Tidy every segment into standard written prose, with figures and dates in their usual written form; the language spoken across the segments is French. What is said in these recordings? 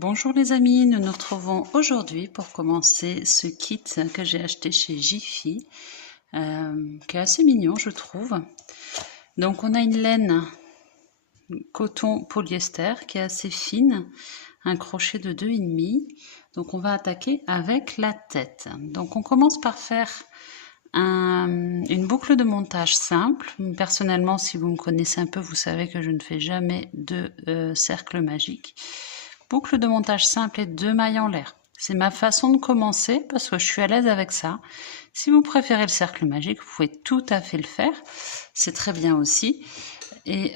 Bonjour les amis, nous nous retrouvons aujourd'hui pour commencer ce kit que j'ai acheté chez Jiffy, qui est assez mignon je trouve. Donc on a une laine coton polyester qui est assez fine, un crochet de 2,5. Donc on va attaquer avec la tête. Donc on commence par faire une boucle de montage simple. Personnellement, si vous me connaissez un peu, vous savez que je ne fais jamais de cercle magique. Boucle de montage simple et 2 mailles en l'air. C'est ma façon de commencer parce que je suis à l'aise avec ça. Si vous préférez le cercle magique, vous pouvez tout à fait le faire. C'est très bien aussi. Et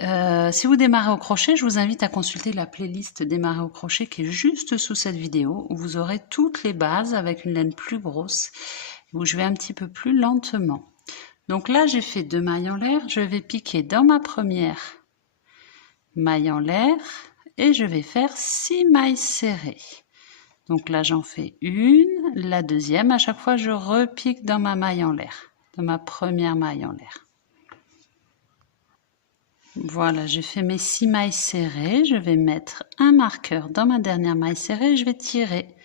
si vous démarrez au crochet, je vous invite à consulter la playlist démarrer au crochet qui est juste sous cette vidéo où vous aurez toutes les bases avec une laine plus grosse où je vais un petit peu plus lentement. Donc là, j'ai fait 2 mailles en l'air. Je vais piquer dans ma première maille en l'air et je vais faire 6 mailles serrées. Donc là, j'en fais une, la deuxième. À chaque fois, je repique dans ma maille en l'air, dans ma première maille en l'air. Voilà, j'ai fait mes 6 mailles serrées. Je vais mettre un marqueur dans ma dernière maille serrée. Je vais tirer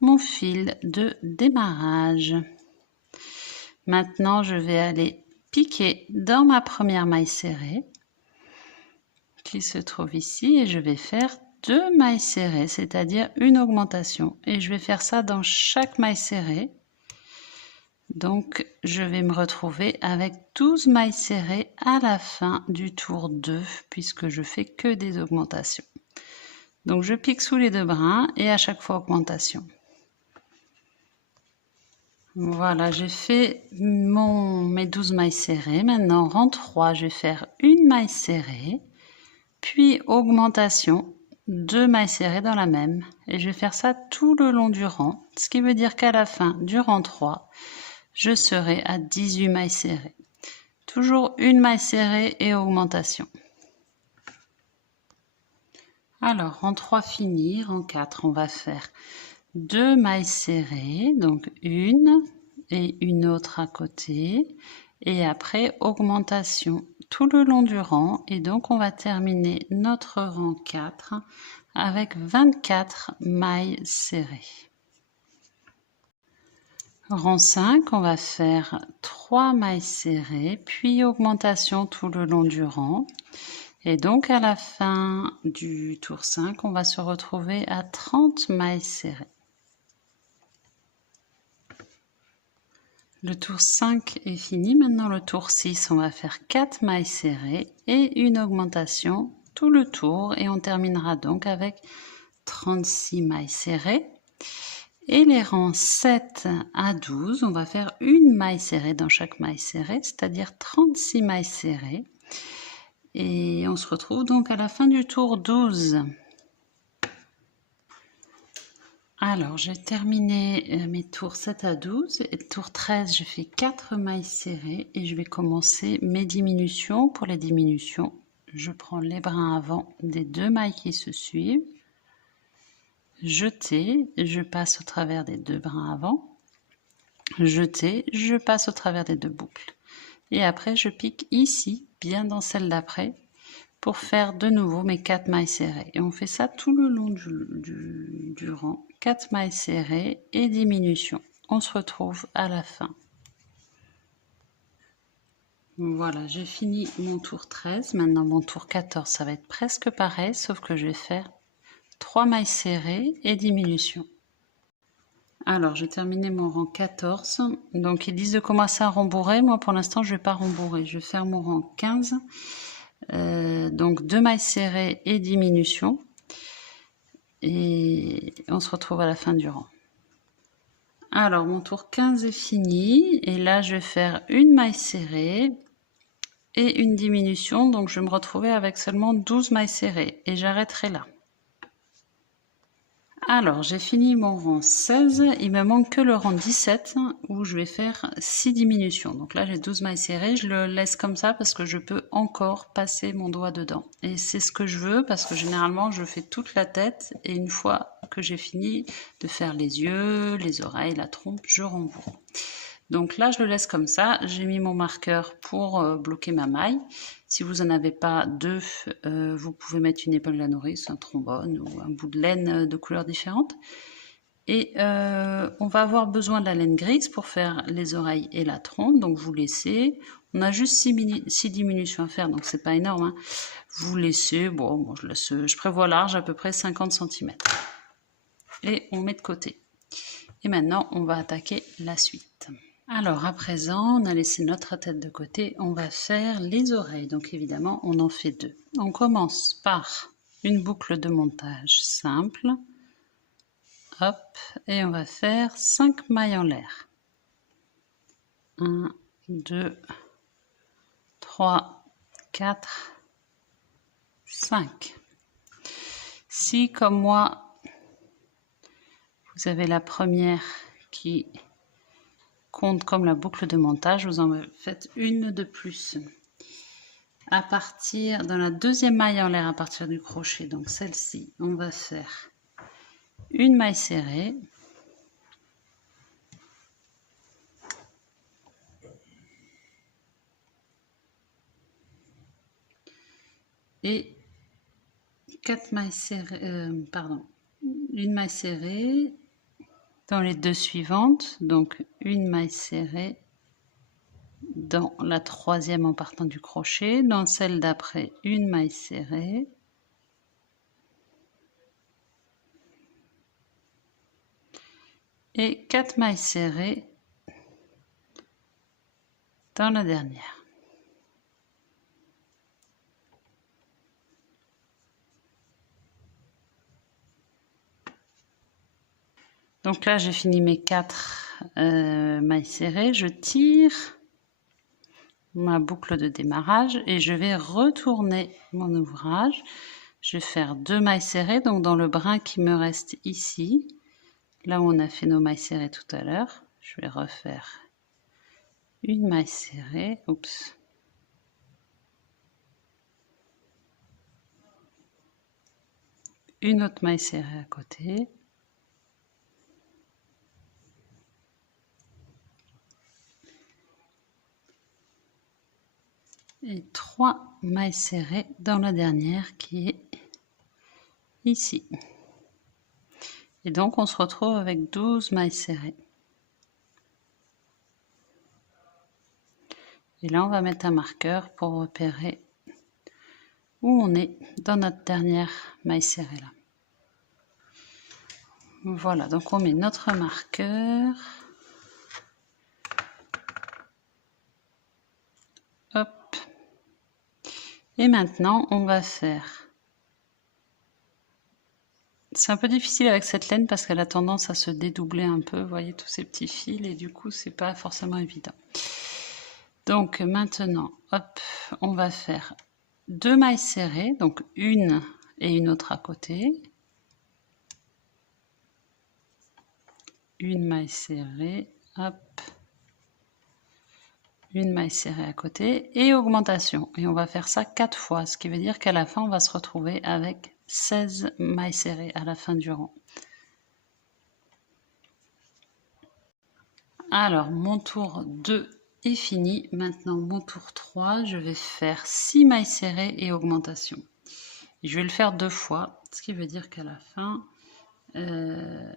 mon fil de démarrage. Maintenant, je vais aller piquer dans ma première maille serrée qui se trouve ici et je vais faire 2 mailles serrées, c'est-à-dire une augmentation. Et je vais faire ça dans chaque maille serrée. Donc, je vais me retrouver avec 12 mailles serrées à la fin du tour 2, puisque je fais que des augmentations. Donc, je pique sous les 2 brins et à chaque fois augmentation. Voilà, j'ai fait mes 12 mailles serrées. Maintenant, rang 3, je vais faire une maille serrée, puis augmentation, 2 mailles serrées dans la même. Et je vais faire ça tout le long du rang, ce qui veut dire qu'à la fin du rang 3, je serai à 18 mailles serrées. Toujours une maille serrée et augmentation. Alors, rang 3 fini, rang 4, on va faire 2 mailles serrées, donc une et une autre à côté, et après augmentation tout le long du rang, et donc on va terminer notre rang 4 avec 24 mailles serrées. Rang 5, on va faire 3 mailles serrées, puis augmentation tout le long du rang. Et donc à la fin du tour 5, on va se retrouver à 30 mailles serrées. Le tour 5 est fini. Maintenant le tour 6, on va faire 4 mailles serrées et une augmentation tout le tour. Et on terminera donc avec 36 mailles serrées. Et les rangs 7 à 12, on va faire une maille serrée dans chaque maille serrée, c'est-à-dire 36 mailles serrées. Et on se retrouve donc à la fin du tour 12. Alors, j'ai terminé mes tours 7 à 12. Et tour 13, je fais 4 mailles serrées et je vais commencer mes diminutions. Pour les diminutions, je prends les brins avant des 2 mailles qui se suivent. Jeter, je passe au travers des 2 brins avant. Jeter, je passe au travers des 2 boucles. Et après, je pique ici, bien dans celle d'après, pour faire de nouveau mes 4 mailles serrées. Et on fait ça tout le long du rang. 4 mailles serrées et diminution. On se retrouve à la fin. Voilà, j'ai fini mon tour 13. Maintenant, mon tour 14, ça va être presque pareil, sauf que je vais faire 3 mailles serrées et diminution. Alors, j'ai terminé mon rang 14. Donc, ils disent de commencer à rembourrer. Moi, pour l'instant, je ne vais pas rembourrer. Je vais faire mon rang 15. Donc, 2 mailles serrées et diminution. Et on se retrouve à la fin du rang. Alors, mon tour 15 est fini. Et là, je vais faire une maille serrée et une diminution. Donc, je vais me retrouver avec seulement 12 mailles serrées. Et j'arrêterai là. Alors, j'ai fini mon rang 16, il me manque que le rang 17 où je vais faire 6 diminutions. Donc là, j'ai 12 mailles serrées, je le laisse comme ça parce que je peux encore passer mon doigt dedans. Et c'est ce que je veux parce que généralement, je fais toute la tête et une fois que j'ai fini de faire les yeux, les oreilles, la trompe, je rembourre. Donc là, je le laisse comme ça. J'ai mis mon marqueur pour bloquer ma maille Si vous n'en avez pas deux, vous pouvez mettre une épingle à nourrice, un trombone ou un bout de laine de couleurs différentes. Et on va avoir besoin de la laine grise pour faire les oreilles et la trompe. Donc vous laissez, on a juste 6 diminutions à faire, donc c'est pas énorme, hein. Vous laissez, bon je prévois large, à peu près 50 cm. Et on met de côté. Et maintenant, on va attaquer la suite. Alors, à présent, on a laissé notre tête de côté. On va faire les oreilles. Donc, évidemment, on en fait deux. On commence par une boucle de montage simple. Hop, et on va faire 5 mailles en l'air. 1, 2, 3, 4, 5. Si, comme moi, vous avez la première qui compte comme la boucle de montage, vous en faites une de plus. À partir, dans la deuxième maille en l'air, à partir du crochet, donc celle-ci, on va faire une maille serrée. Et 4 mailles serrées, une maille serrée dans les deux suivantes, donc une maille serrée dans la troisième en partant du crochet, dans celle d'après une maille serrée, et 4 mailles serrées dans la dernière. Donc là, j'ai fini mes 4 mailles serrées. Je tire ma boucle de démarrage et je vais retourner mon ouvrage. Je vais faire 2 mailles serrées, donc dans le brin qui me reste ici, là où on a fait nos mailles serrées tout à l'heure, je vais refaire une maille serrée. Oups. Une autre maille serrée à côté. Et 3 mailles serrées dans la dernière qui est ici. Et donc on se retrouve avec 12 mailles serrées. Et là on va mettre un marqueur pour repérer où on est dans notre dernière maille serrée là. Voilà, donc on met notre marqueur. Hop. Et maintenant, on va faire... C'est un peu difficile avec cette laine parce qu'elle a tendance à se dédoubler un peu. Vous voyez tous ces petits fils et du coup, c'est pas forcément évident. Donc maintenant, hop, on va faire 2 mailles serrées, donc une et une autre à côté. Une maille serrée, hop. Une maille serrée à côté et augmentation. Et on va faire ça 4 fois, ce qui veut dire qu'à la fin, on va se retrouver avec 16 mailles serrées à la fin du rang. Alors, mon tour 2 est fini. Maintenant, mon tour 3, je vais faire 6 mailles serrées et augmentation. Et je vais le faire 2 fois, ce qui veut dire qu'à la fin, je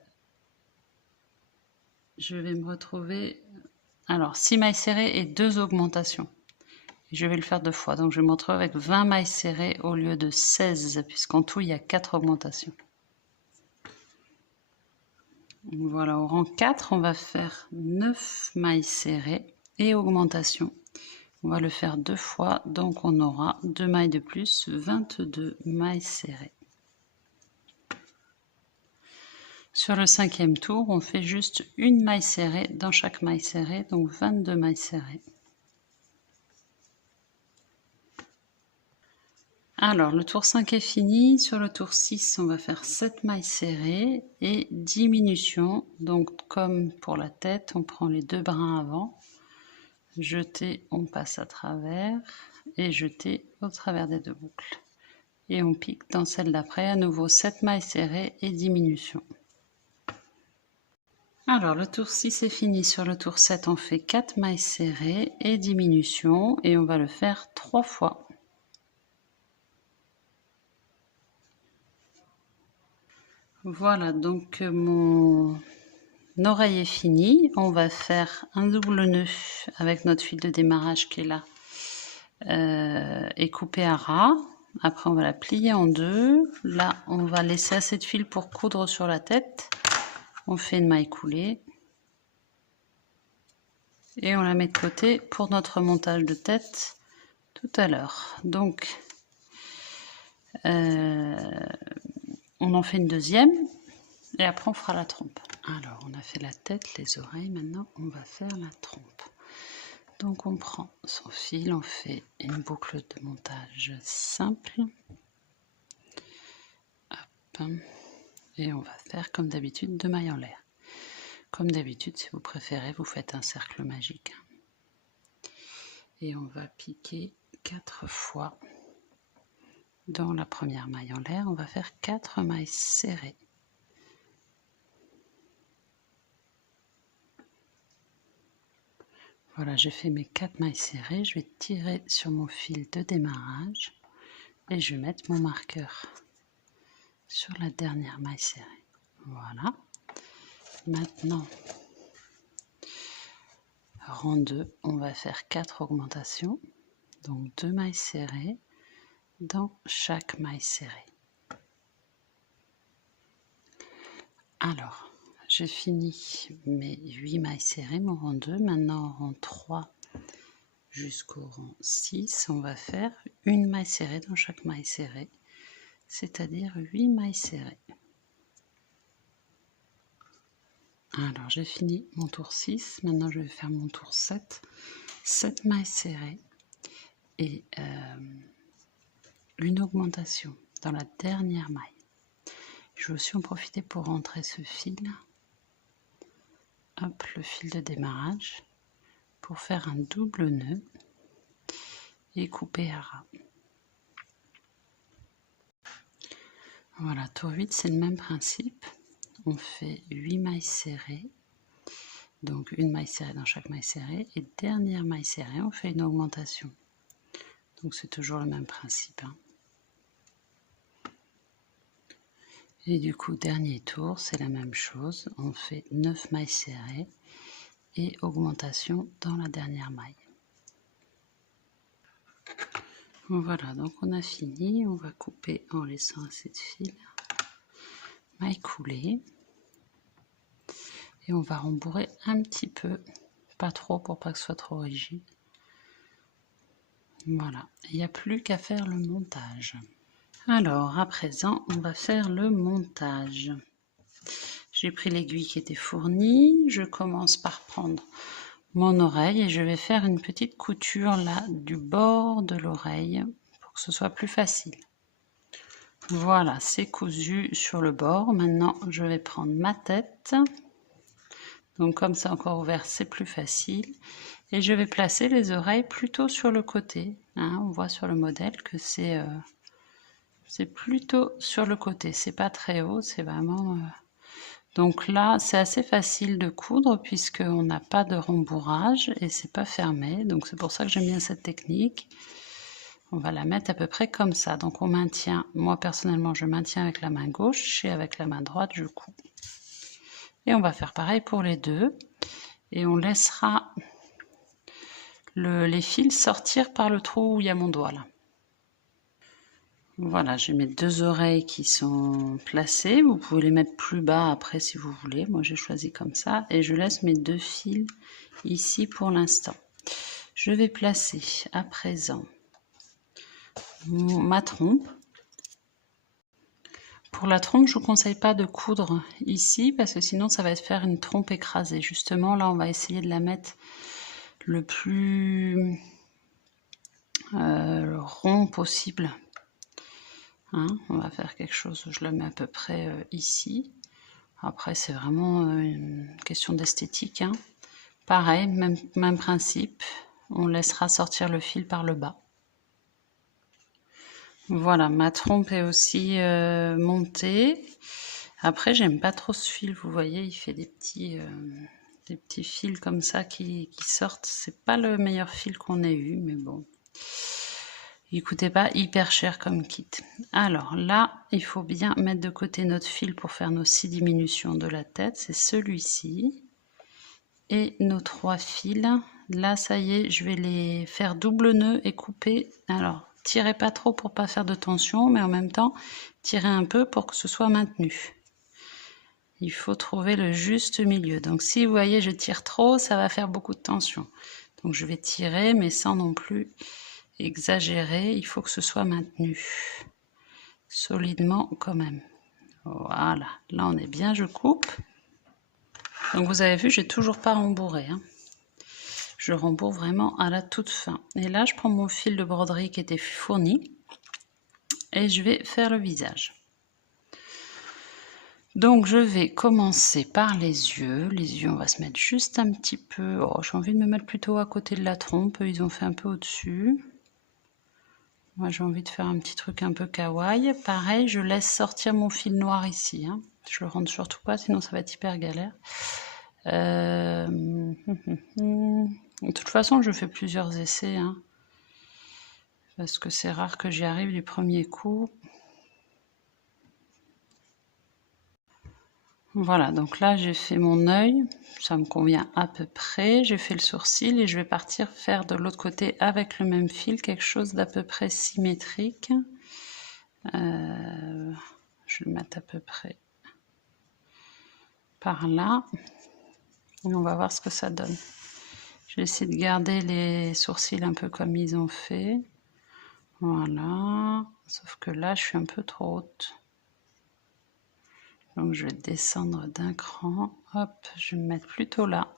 vais me retrouver... Alors, 6 mailles serrées et 2 augmentations. Et je vais le faire 2 fois. Donc, je vais me retrouver avec 20 mailles serrées au lieu de 16, puisqu'en tout, il y a 4 augmentations. Voilà, au rang 4, on va faire 9 mailles serrées et augmentation. On va le faire 2 fois, donc on aura 2 mailles de plus, 22 mailles serrées. Sur le 5e tour, on fait juste une maille serrée dans chaque maille serrée, donc 22 mailles serrées. Alors, le tour 5 est fini. Sur le tour 6, on va faire 7 mailles serrées et diminution. Donc, comme pour la tête, on prend les 2 brins avant. Jeter, on passe à travers et jeter au travers des 2 boucles. Et on pique dans celle d'après, à nouveau 7 mailles serrées et diminution. Alors, le tour 6 est fini. Sur le tour 7, on fait 4 mailles serrées et diminution et on va le faire 3 fois. Voilà, donc mon oreille est finie. On va faire un double nœud avec notre fil de démarrage qui est là et coupé à ras. Après, on va la plier en deux. Là, on va laisser assez de fil pour coudre sur la tête. On fait une maille coulée. Et on la met de côté pour notre montage de tête tout à l'heure. Donc, on en fait une deuxième. Et après, on fera la trompe. Alors, on a fait la tête, les oreilles. Maintenant, on va faire la trompe. Donc, on prend son fil, on fait une boucle de montage simple. Hop. Et on va faire, comme d'habitude, 2 mailles en l'air. Comme d'habitude, si vous préférez, vous faites un cercle magique. Et on va piquer 4 fois. Dans la première maille en l'air, on va faire 4 mailles serrées. Voilà, j'ai fait mes 4 mailles serrées. Je vais tirer sur mon fil de démarrage et je vais mettre mon marqueur sur la dernière maille serrée. Voilà. Maintenant, rang 2, on va faire 4 augmentations. Donc 2 mailles serrées dans chaque maille serrée. Alors, j'ai fini mes 8 mailles serrées, mon rang 2. Maintenant, en rang 3 jusqu'au rang 6, on va faire une maille serrée dans chaque maille serrée, c'est-à-dire 8 mailles serrées. Alors, j'ai fini mon tour 6. Maintenant, je vais faire mon tour 7. 7 mailles serrées et une augmentation dans la dernière maille. Je vais aussi en profiter pour rentrer ce fil. Hop, le fil de démarrage pour faire un double nœud et couper à ras. Voilà, tour 8, c'est le même principe. On fait 8 mailles serrées, donc une maille serrée dans chaque maille serrée, et dernière maille serrée, on fait une augmentation. Donc c'est toujours le même principe. Et du coup, dernier tour, c'est la même chose. On fait 9 mailles serrées et augmentation dans la dernière maille. Voilà, donc on a fini. On va couper en laissant assez de fil. Maille coulée. Et on va rembourrer un petit peu, pas trop pour pas que ce soit trop rigide. Voilà, il n'y a plus qu'à faire le montage. Alors, à présent, on va faire le montage. J'ai pris l'aiguille qui était fournie. Je commence par prendre mon oreille et je vais faire une petite couture là du bord de l'oreille pour que ce soit plus facile. Voilà, c'est cousu sur le bord. Maintenant, je vais prendre ma tête. Donc comme c'est encore ouvert, c'est plus facile. Et je vais placer les oreilles plutôt sur le côté. On voit sur le modèle que c'est plutôt sur le côté. C'est pas très haut, c'est vraiment... Donc là, c'est assez facile de coudre puisqu'on n'a pas de rembourrage et c'est pas fermé. Donc c'est pour ça que j'aime bien cette technique. On va la mettre à peu près comme ça. Donc on maintient, moi personnellement, je maintiens avec la main gauche et avec la main droite, je couds. Et on va faire pareil pour les deux. Et on laissera les fils sortir par le trou où il y a mon doigt là. Voilà, j'ai mes deux oreilles qui sont placées. Vous pouvez les mettre plus bas après si vous voulez. Moi, j'ai choisi comme ça. Et je laisse mes deux fils ici pour l'instant. Je vais placer à présent ma trompe. Pour la trompe, je ne vous conseille pas de coudre ici parce que sinon, ça va faire une trompe écrasée. Justement, là, on va essayer de la mettre le plus rond possible. On va faire quelque chose, je la mets à peu près ici. Après, c'est vraiment une question d'esthétique. Pareil, même principe. On laissera sortir le fil par le bas. Voilà, ma trompe est aussi montée. Après, j'aime pas trop ce fil. Vous voyez, il fait des petits fils comme ça qui sortent. C'est pas le meilleur fil qu'on ait eu, mais bon. Il coûtait pas hyper cher comme kit. Alors là, il faut bien mettre de côté notre fil pour faire nos 6 diminutions de la tête. C'est celui-ci. Et nos 3 fils. Là, ça y est, je vais les faire double nœud et couper. Alors, tirez pas trop pour pas faire de tension, mais en même temps, tirez un peu pour que ce soit maintenu. Il faut trouver le juste milieu. Donc si vous voyez, je tire trop, ça va faire beaucoup de tension. Donc je vais tirer, mais sans non plus exagérer. Il faut que ce soit maintenu solidement quand même. Voilà, là on est bien, je coupe. Donc vous avez vu, j'ai toujours pas rembourré. Je rembourre vraiment à la toute fin. Et là, je prends mon fil de broderie qui était fourni et je vais faire le visage. Donc je vais commencer par les yeux. Les yeux, on va se mettre juste un petit peu... Oh, j'ai envie de me mettre plutôt à côté de la trompe. Ils ont fait un peu au-dessus. Moi, j'ai envie de faire un petit truc un peu kawaii. Pareil, je laisse sortir mon fil noir ici. Je le rentre surtout pas, sinon ça va être hyper galère. De toute façon, je fais plusieurs essais. Parce que c'est rare que j'y arrive du premier coup. Voilà, donc là j'ai fait mon œil, ça me convient à peu près. J'ai fait le sourcil et je vais partir faire de l'autre côté avec le même fil quelque chose d'à peu près symétrique. Je vais le mettre à peu près par là. Et on va voir ce que ça donne. Je vais essayer de garder les sourcils un peu comme ils ont fait. Voilà, sauf que là je suis un peu trop haute. Donc je vais descendre d'un cran, hop, je vais me mettre plutôt là.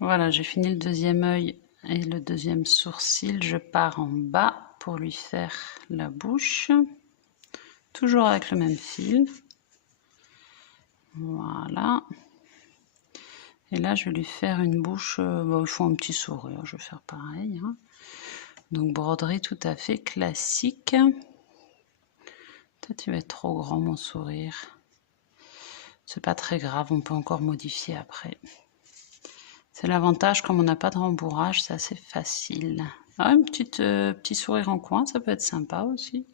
Voilà, j'ai fini le deuxième œil et le deuxième sourcil. Je pars en bas pour lui faire la bouche. Toujours avec le même fil. Voilà. Et là, je vais lui faire une bouche, il faut un petit sourire, je vais faire pareil. Donc broderie tout à fait classique. Peut-être il va être trop grand mon sourire. C'est pas très grave, on peut encore modifier après. C'est l'avantage, comme on n'a pas de rembourrage, c'est assez facile. Ah, un petit sourire en coin, ça peut être sympa aussi.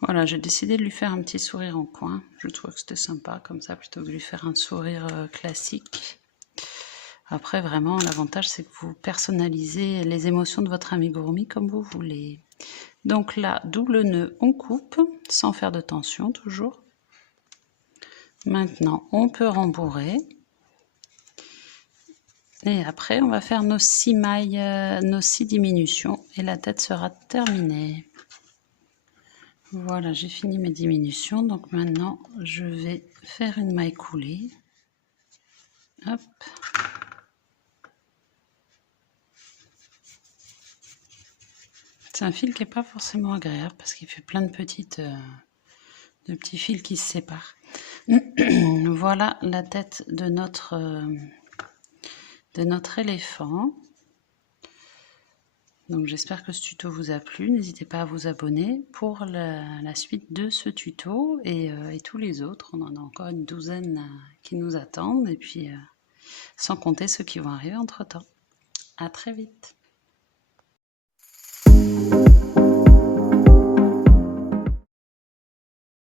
Voilà, j'ai décidé de lui faire un petit sourire en coin. Je trouve que c'était sympa comme ça, plutôt que de lui faire un sourire classique. Après, vraiment, l'avantage, c'est que vous personnalisez les émotions de votre amigurumi comme vous voulez. Donc là, double nœud, on coupe, sans faire de tension, toujours. Maintenant, on peut rembourrer. Et après, on va faire nos 6 mailles, nos 6 diminutions. Et la tête sera terminée. Voilà, j'ai fini mes diminutions. Donc maintenant, je vais faire une maille coulée. Hop. C'est un fil qui n'est pas forcément agréable parce qu'il fait plein de petits fils qui se séparent. Voilà la tête de notre éléphant. Donc j'espère que ce tuto vous a plu. N'hésitez pas à vous abonner pour la suite de ce tuto et tous les autres. On en a encore une douzaine qui nous attendent et puis sans compter ceux qui vont arriver entre temps. À très vite.